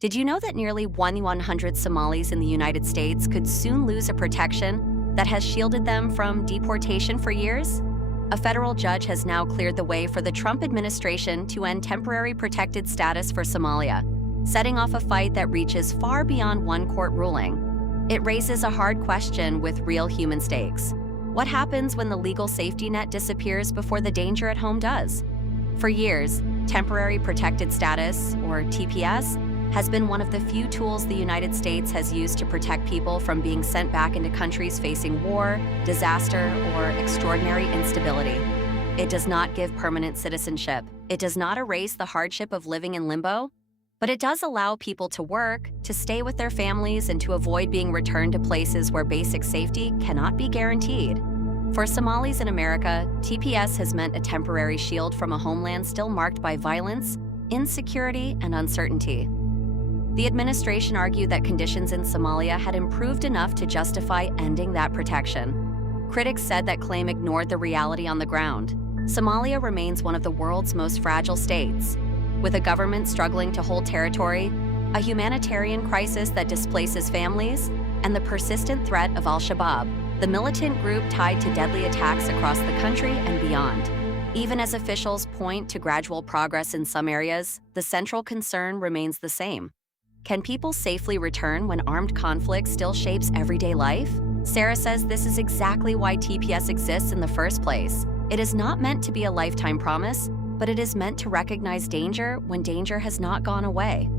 Did you know that nearly 100 Somalis in the United States could soon lose a protection that has shielded them from deportation for years? A federal judge has now cleared the way for the Trump administration to end temporary protected status for Somalia, setting off a fight that reaches far beyond one court ruling. It raises a hard question with real human stakes. What happens when the legal safety net disappears before the danger at home does? For years, temporary protected status, or TPS, has been one of the few tools the United States has used to protect people from being sent back into countries facing war, disaster, or extraordinary instability. It does not give permanent citizenship. It does not erase the hardship of living in limbo, but it does allow people to work, to stay with their families, and to avoid being returned to places where basic safety cannot be guaranteed. For Somalis in America, TPS has meant a temporary shield from a homeland still marked by violence, insecurity, and uncertainty. The administration argued that conditions in Somalia had improved enough to justify ending that protection. Critics said that claim ignored the reality on the ground. Somalia remains one of the world's most fragile states, with a government struggling to hold territory, a humanitarian crisis that displaces families, and the persistent threat of Al-Shabaab, the militant group tied to deadly attacks across the country and beyond. Even as officials point to gradual progress in some areas, the central concern remains the same. Can people safely return when armed conflict still shapes everyday life? Sarah says this is exactly why TPS exists in the first place. It is not meant to be a lifetime promise, but it is meant to recognize danger when danger has not gone away.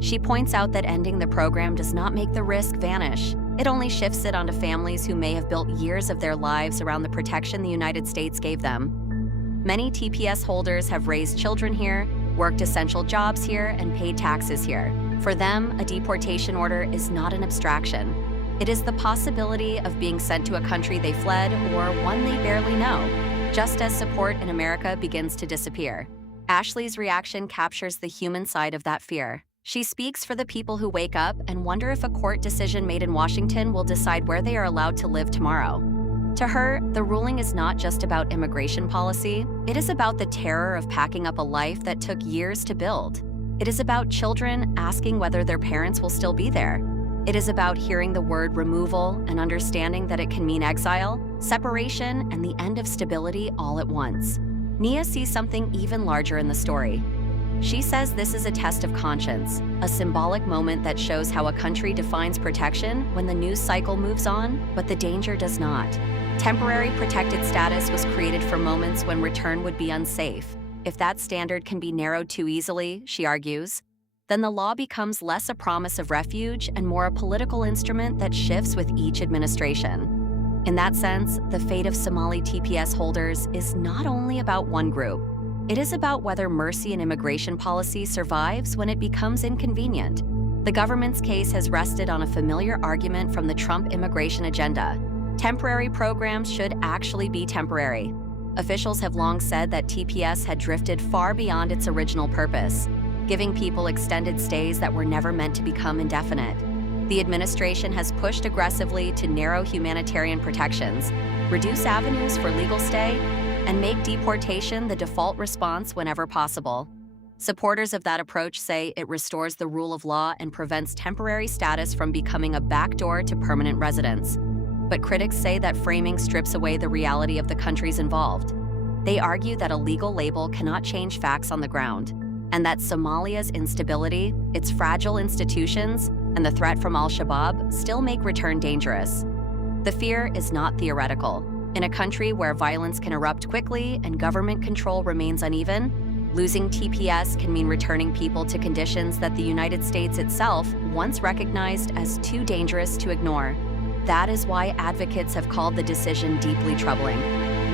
She points out that ending the program does not make the risk vanish. It only shifts it onto families who may have built years of their lives around the protection the United States gave them. Many TPS holders have raised children here, worked essential jobs here, and paid taxes here. For them, a deportation order is not an abstraction. It is the possibility of being sent to a country they fled or one they barely know, just as support in America begins to disappear. Ashley's reaction captures the human side of that fear. She speaks for the people who wake up and wonder if a court decision made in Washington will decide where they are allowed to live tomorrow. To her, the ruling is not just about immigration policy. It is about the terror of packing up a life that took years to build. It is about children asking whether their parents will still be there. It is about hearing the word removal and understanding that it can mean exile, separation, and the end of stability all at once. Nia sees something even larger in the story. She says this is a test of conscience, a symbolic moment that shows how a country defines protection when the news cycle moves on, but the danger does not. Temporary protected status was created for moments when return would be unsafe. If that standard can be narrowed too easily, she argues, then the law becomes less a promise of refuge and more a political instrument that shifts with each administration. In that sense, the fate of Somali TPS holders is not only about one group. It is about whether mercy in immigration policy survives when it becomes inconvenient. The government's case has rested on a familiar argument from the Trump immigration agenda. Temporary programs should actually be temporary. Officials have long said that TPS had drifted far beyond its original purpose, giving people extended stays that were never meant to become indefinite. The administration has pushed aggressively to narrow humanitarian protections, reduce avenues for legal stay, and make deportation the default response whenever possible. Supporters of that approach say it restores the rule of law and prevents temporary status from becoming a backdoor to permanent residence. But critics say that framing strips away the reality of the countries involved. They argue that a legal label cannot change facts on the ground, and that Somalia's instability, its fragile institutions, and the threat from Al-Shabaab still make return dangerous. The fear is not theoretical. In a country where violence can erupt quickly and government control remains uneven, losing TPS can mean returning people to conditions that the United States itself once recognized as too dangerous to ignore. That is why advocates have called the decision deeply troubling,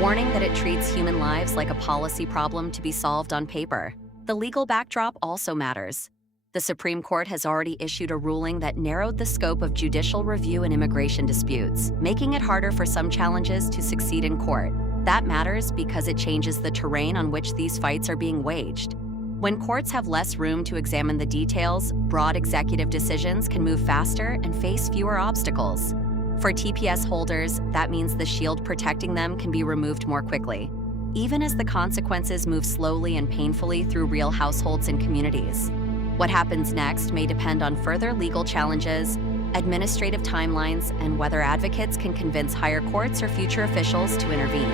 warning that it treats human lives like a policy problem to be solved on paper. The legal backdrop also matters. The Supreme Court has already issued a ruling that narrowed the scope of judicial review in immigration disputes, making it harder for some challenges to succeed in court. That matters because it changes the terrain on which these fights are being waged. When courts have less room to examine the details, broad executive decisions can move faster and face fewer obstacles. For TPS holders, that means the shield protecting them can be removed more quickly, even as the consequences move slowly and painfully through real households and communities. What happens next may depend on further legal challenges, administrative timelines, and whether advocates can convince higher courts or future officials to intervene.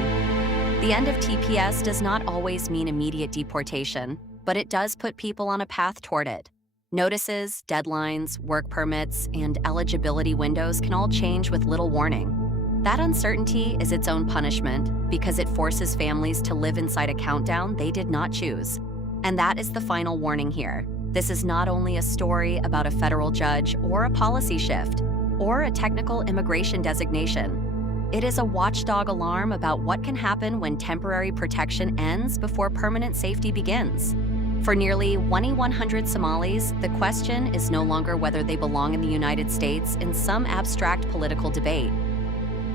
The end of TPS does not always mean immediate deportation, but it does put people on a path toward it. Notices, deadlines, work permits, and eligibility windows can all change with little warning. That uncertainty is its own punishment because it forces families to live inside a countdown they did not choose. And that is the final warning here. This is not only a story about a federal judge or a policy shift or a technical immigration designation. It is a watchdog alarm about what can happen when temporary protection ends before permanent safety begins. For nearly 2,100 Somalis, the question is no longer whether they belong in the United States in some abstract political debate.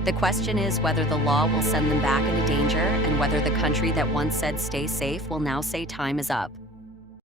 The question is whether the law will send them back into danger and whether the country that once said stay safe will now say time is up.